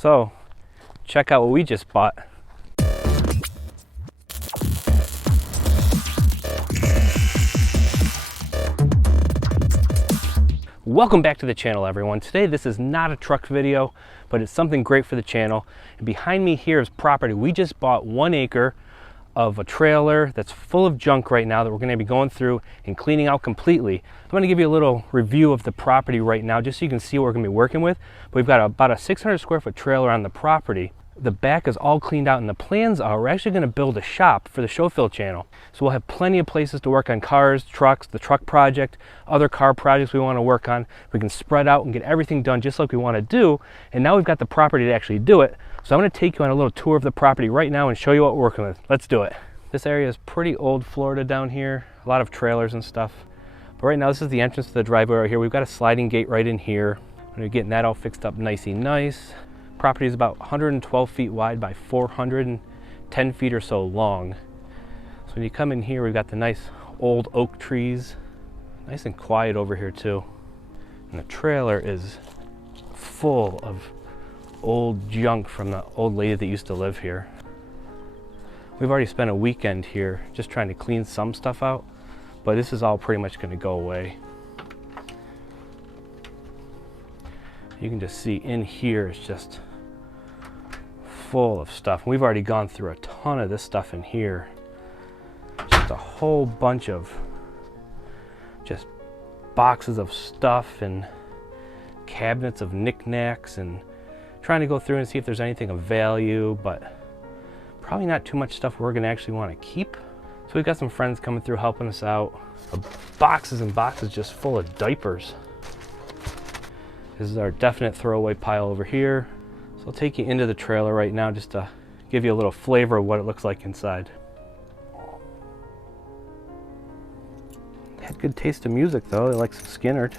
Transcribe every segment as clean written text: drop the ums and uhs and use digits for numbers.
So check out what we just bought. Welcome back to the channel, everyone. Today this is not a truck video, but it's something great for the channel. And behind me here is property. We just bought 1 acre of a trailer that's full of junk right now that we're going to be going through and cleaning out completely. I'm going to give you a little review of the property right now just so you can see what we're going to be working with. But we've got about a 600 square foot trailer on the property. The back is all cleaned out, and the plans are we're actually going to build a shop for the Show Fill channel. So we'll have plenty of places to work on cars, trucks, the truck project, other car projects we want to work on. We can spread out and get everything done just like we want to do. And now we've got the property to actually do it. So I'm going to take you on a little tour of the property right now and show you what we're working with. Let's do it. This area is pretty old Florida down here. A lot of trailers and stuff. But right now this is the entrance to the driveway right here. We've got a sliding gate right in here. We're getting that all fixed up nicey nice. Property is about 112 feet wide by 410 feet or so long. So when you come in here, we've got the nice old oak trees. Nice and quiet over here too. And the trailer is full of old junk from the old lady that used to live here. We've already spent a weekend here just trying to clean some stuff out, but this is all pretty much going to go away. You can just see in here it's just full of stuff. We've already gone through a ton of this stuff in here. Just a whole bunch of just boxes of stuff and cabinets of knickknacks, and trying to go through and see if there's anything of value, but probably not too much stuff we're going to actually want to keep. So we've got some friends coming through helping us out. Boxes and boxes just full of diapers. This is our definite throwaway pile over here. So I'll take you into the trailer right now just to give you a little flavor of what it looks like inside. They had good taste of music though. They like some Skynyrd.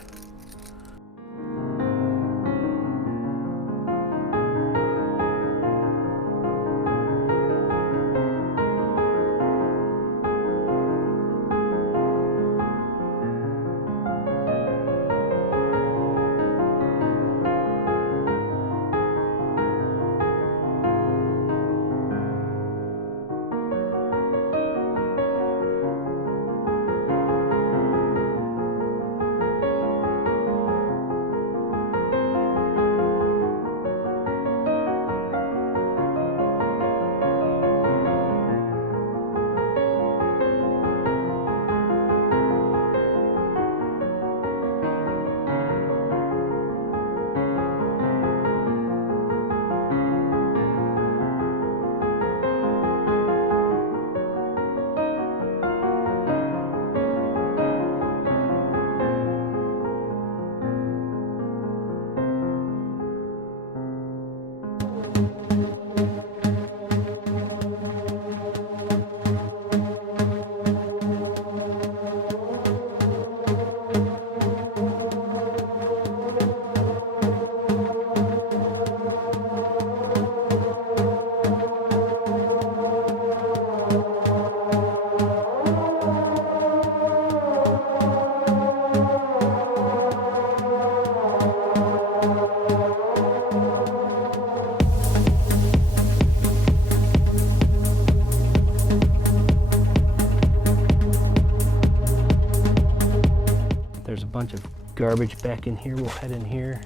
There's a bunch of garbage back in here. We'll head in here.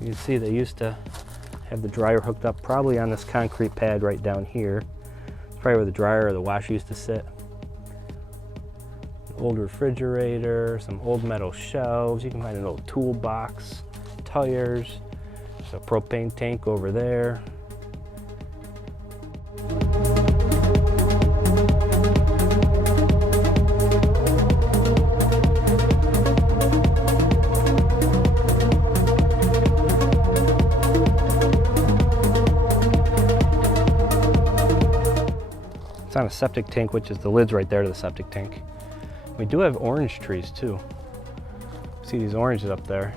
You can see they used to have the dryer hooked up probably on this concrete pad right down here. It's probably where the dryer or the washer used to sit. An old refrigerator, some old metal shelves. You can find an old toolbox, tires. There's a propane tank over there. It's on a septic tank, which is the lid's right there to the septic tank. We do have orange trees too. See these oranges up there?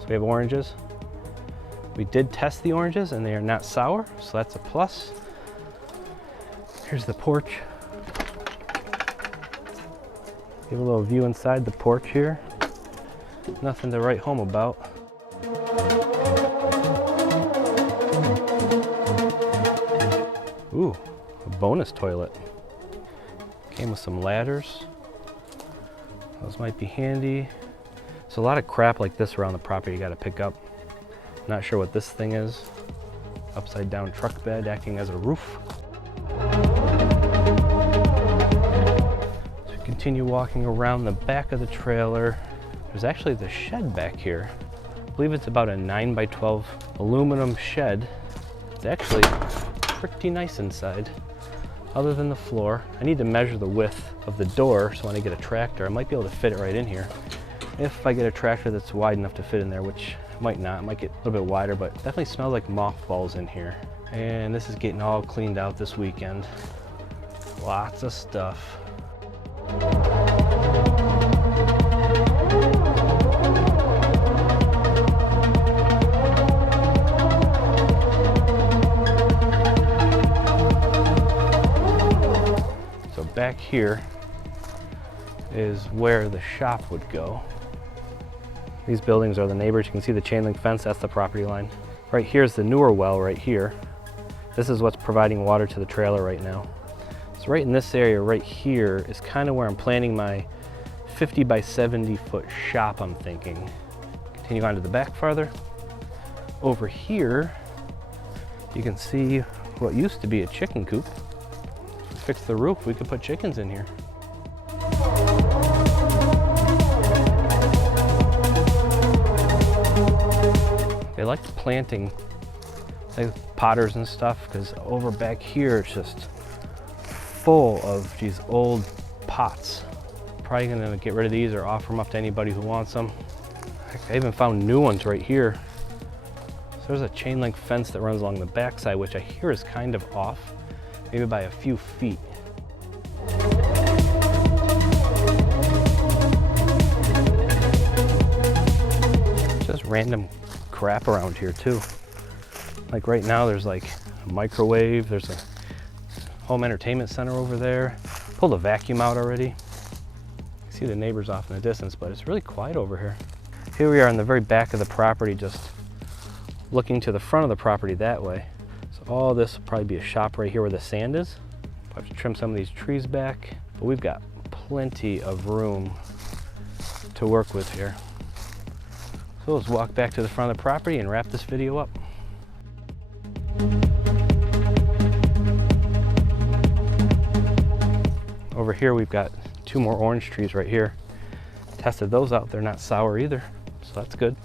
So we have oranges. We did test the oranges and they are not sour, so that's a plus. Here's the porch. Give a little view inside the porch here. Nothing to write home about. a bonus toilet. Came with some ladders. Those might be handy. There's a lot of crap like this around the property you got to pick up. Not sure what this thing is. Upside down truck bed acting as a roof. So continue walking around the back of the trailer. There's actually the shed back here. I believe it's about a 9 by 12 aluminum shed. It's actually pretty nice inside, other than the floor. I need to measure the width of the door, so when I get a tractor, I might be able to fit it right in here. If I get a tractor that's wide enough to fit in there, which might not, it might get a little bit wider, but definitely smells like mothballs in here. And this is getting all cleaned out this weekend. Lots of stuff. So back here is where the shop would go. These buildings are the neighbors. You can see the chain link fence, that's the property line. Right here's the newer well right here. This is what's providing water to the trailer right now. So right in this area right here is kind of where I'm planning my 50 by 70 foot shop, I'm thinking. Continue on to the back farther. Over here, you can see what used to be a chicken coop. If we fix the roof, we could put chickens in here. They like planting like potters and stuff, because over back here it's just full of these old pots. Probably gonna get rid of these or offer them up to anybody who wants them. I even found new ones right here. So there's a chain link fence that runs along the backside, which I hear is kind of off, maybe by a few feet. Just random crap around here too. Like right now there's like a microwave, there's a home entertainment center over there. Pulled a vacuum out already. You can see the neighbors off in the distance, but it's really quiet over here. Here we are in the very back of the property, just looking to the front of the property that way. So all this will probably be a shop right here where the sand is. I'll have to trim some of these trees back, but we've got plenty of room to work with here. So let's walk back to the front of the property and wrap this video up. Over here we've got 2 more orange trees right here. Tested those out, they're not sour either, so that's good.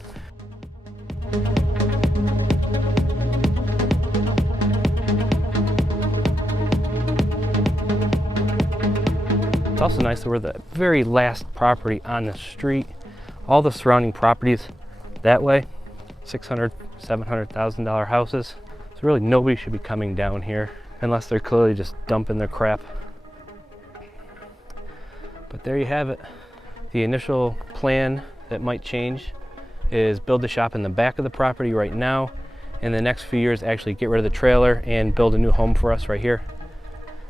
It's also nice that we're the very last property on the street. All the surrounding properties that way, $600,000, $700,000 houses. So really nobody should be coming down here unless they're clearly just dumping their crap. But there you have it. The initial plan that might change is build the shop in the back of the property right now. In the next few years, actually get rid of the trailer and build a new home for us right here.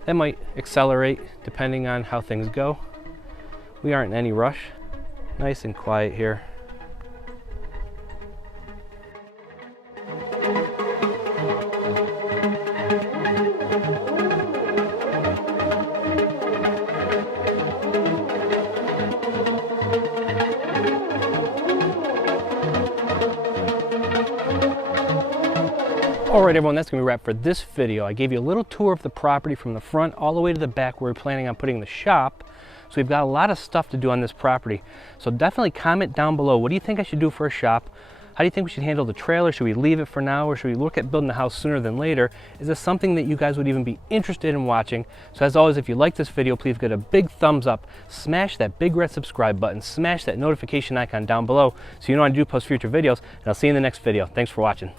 That might accelerate depending on how things go. We aren't in any rush. Nice and quiet here. Alright everyone, that's going to be a wrap for this video. I gave you a little tour of the property from the front all the way to the back where we're planning on putting the shop. So we've got a lot of stuff to do on this property. So definitely comment down below, what do you think I should do for a shop? How do you think we should handle the trailer? Should we leave it for now, or should we look at building the house sooner than later? Is this something that you guys would even be interested in watching? So as always, if you like this video, please give it a big thumbs up, smash that big red subscribe button, smash that notification icon down below so you know when I do post future videos, and I'll see you in the next video. Thanks for watching.